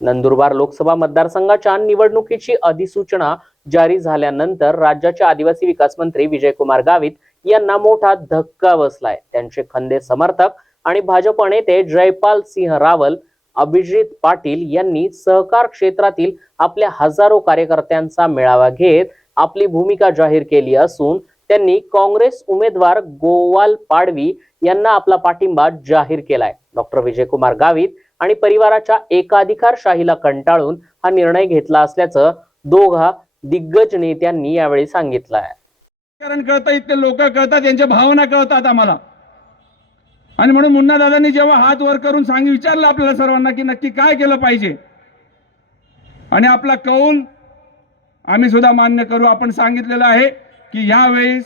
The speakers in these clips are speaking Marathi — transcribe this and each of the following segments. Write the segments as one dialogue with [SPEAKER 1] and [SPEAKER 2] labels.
[SPEAKER 1] नंदुरबार लोकसभा मतदारसंघाच्या निवडणुकीची अधिसूचना जारी झाल्यानंतर राज्याचे आदिवासी विकास मंत्री विजयकुमार गावित यांना मोठा धक्का बसलाय. त्यांचे खंदे समर्थक आणि भाजप नेते जयपाल सिंह रावल अभिजित पाटील यांनी सहकार क्षेत्रातील आपल्या हजारो कार्यकर्त्यांचा मेळावा घेत आपली भूमिका जाहीर केली असून त्यांनी काँग्रेस उमेदवार गोवाल पाडवी यांना आपला पाठिंबा जाहीर केलाय. डॉक्टर विजयकुमार गावित आणि परिवाराच्या एकाधिकारशाहीला कंटाळून हा निर्णय घेतला असल्याचं दोघा दिग्गज नेत्यांनी यावेळी सांगितलं आहे
[SPEAKER 2] कारण कळतं इथले लोक कळतात त्यांच्या भावना कळतात आम्हाला. आणि म्हणून मुन्ना दादांनी जेव्हा हात वर करून सांग विचारलं आपल्याला सर्वांना की नक्की काय केलं पाहिजे. आणि आपला कौल आम्ही सुद्धा मान्य करू. आपण सांगितलेलं आहे की यावेळेस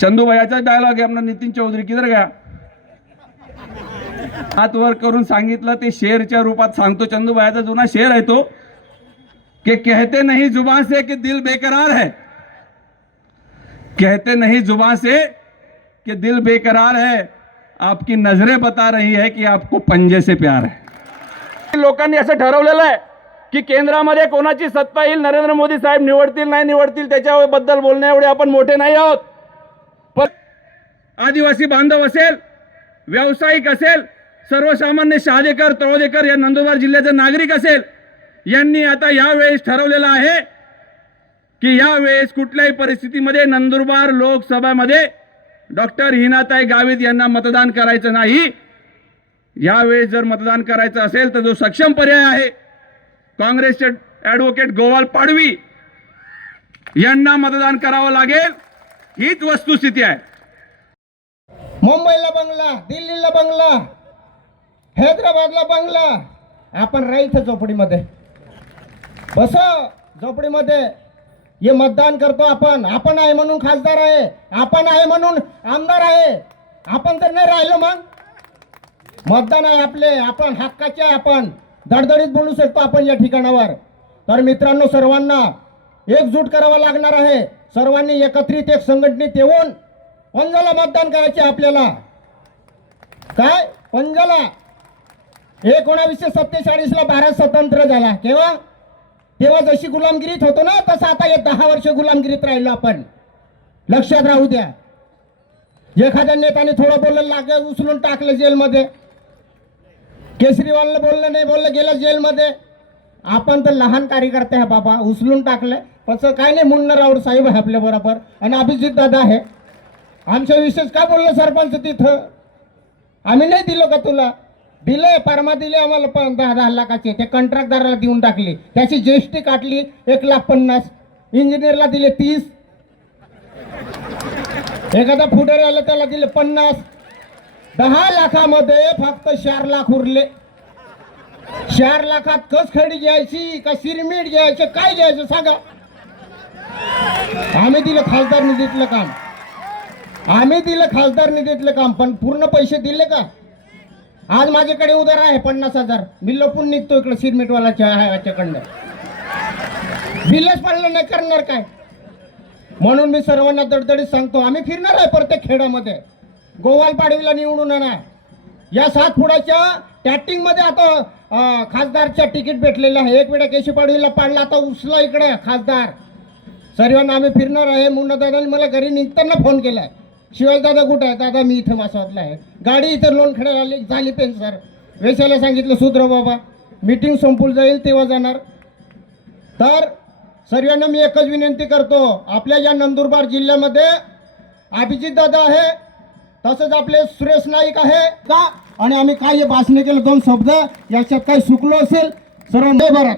[SPEAKER 2] चंदूबाईचा डायलॉग आहे. आपला नितीन चौधरी किधर गया? हात वर करून सांगितलं ते शेरच्या रूपात सांगतो चंदूबाईचा जुना शेर आहे तो कि कहते नहीं जुबान से कि दिल बेकरार है? कहते नहीं जुबान से कि दिल बेकरार है? आपकी नजरें बता रही है कि आपको पंजे से प्यार है। लोकांनी असं ठरवलेलं आहे की केंद्रामध्ये कोणाची सत्ता येईल नरेंद्र मोदी साहेब निवडतील नाही निवडतील त्याच्याबद्दल बोलण्या एवढे आपण मोठे नाही आहोत. पण आदिवासी बांधव असेल व्यावसायिक असेल सर्वसामान्य शहादेकर तळोदेकर या नंदुरबार जिल्ह्याचे नागरिक असेल यांनी आता यावेळेस ठरवलेलं आहे की यावेळेस कुठल्याही परिस्थितीमध्ये नंदुरबार लोकसभामध्ये डॉक्टर हिनाताई गावित यांना मतदान करायचं नाही. यावेळेस जर मतदान करायचं असेल तर जो सक्षम पर्याय आहे काँग्रेसचे ॲडव्होकेट गोवाल पाडवी यांना मतदान करावं लागेल. हीच वस्तुस्थिती आहे.
[SPEAKER 3] मुंबईला बंगला दिल्लीला बंगला. हैदराबादला बंगला. आपण राहायचं झोपडीमध्ये. बस झोपडीमध्ये. हे मतदान करतो आपण. आपण आहे म्हणून खासदार आहे. आपण आहे म्हणून आमदार आहे. आपण तर नाही राहिलो मग. मतदान आहे आपले. आपण हक्काचे आहे आपण. दडदडीत बोलू शकतो आपण या ठिकाणावर. तर मित्रांनो सर्वांना एकजूट करावं लागणार आहे. सर्वांनी एकत्रित एक संघटनेत येऊन पंजाला मतदान करायचे आपल्याला. काय? पंजाला. एकोणावीसशे सत्तेचाळीसला भारत स्वतंत्र झाला. केव्हा? तेव्हा जशी गुलामगिरीत होतो ना तसं आता हे दहा वर्ष गुलामगिरीत राहिलो आपण. लक्षात राहू द्या. एखाद्या नेत्याने थोडं बोललं लागलं उचलून टाकलं जेलमध्ये. केसरीवालला बोललं नाही बोललं गेलं जेलमध्ये. आपण तर लहान कार्यकर्ते आहे बाबा उचलून टाकलं. तसं काय नाही मुन्ना राऊत साहेब आहे आपल्या बरोबर. आणि अभिजित दादा आहे. आमच्या विशेष का बोललं सरपंच तिथं? आम्ही नाही दिलो का तुला? दिले परमा दिले आम्हाला पण दहा दहा लाखाचे. ते कंत्राटदाराला देऊन टाकले. त्याची जीएसटी काटली एक लाख पन्नास. इंजिनियरला दिले तीस. एखादा फुडेर आला त्याला दिले पन्नास. दहा लाखामध्ये फक्त चार लाख उरले. चार लाखात कस खडी घ्यायची का सिरमीट घ्यायचं काय घ्यायचं सांगा. आम्ही दिलं खासदार निधीतलं काम. आम्ही दिलं खासदार निधीतलं काम पण पूर्ण पैसे दिले का? आज माझ्याकडे उधार आहे पन्नास हजार. मी लपून निघतो इकडे सिरमिटवालाच्या ह्याच्याकडनं. बिलच पडलं नाही करणार काय? म्हणून मी सर्वांना दडदडीत सांगतो आम्ही फिरणार आहे प्रत्येक खेड्यामध्ये गोवाल पाडवीला निवडून आणा या सात फुडाच्या टॅटिंगमध्ये आता खासदारच्या तिकीट भेटलेलं आहे. एक वेळा केशी पाडवीला पाडला आता उचला इकडे खासदार. सर्वांना आम्ही फिरणार आहे. मुन्ना मला घरी निघताना फोन केलाय. शिवाय दादा कुठं आहे? दादा मी इथं मासवातला आहे. गाडी इथं लोणखड्या आली झाली पेन सर. वेशाला सांगितलं सुधरा बाबा. मीटिंग संपून जाईल तेव्हा जाणार. तर सर्वांना मी एकच विनंती करतो. आपल्या या नंदुरबार जिल्ह्यामध्ये अभिजित दादा आहे. तसंच आपले सुरेश नाईक आहे. का आणि आम्ही काय हे भाषण केलं दोन शब्द. याच्यात काही चुकलो असेल सर्व नाही बरं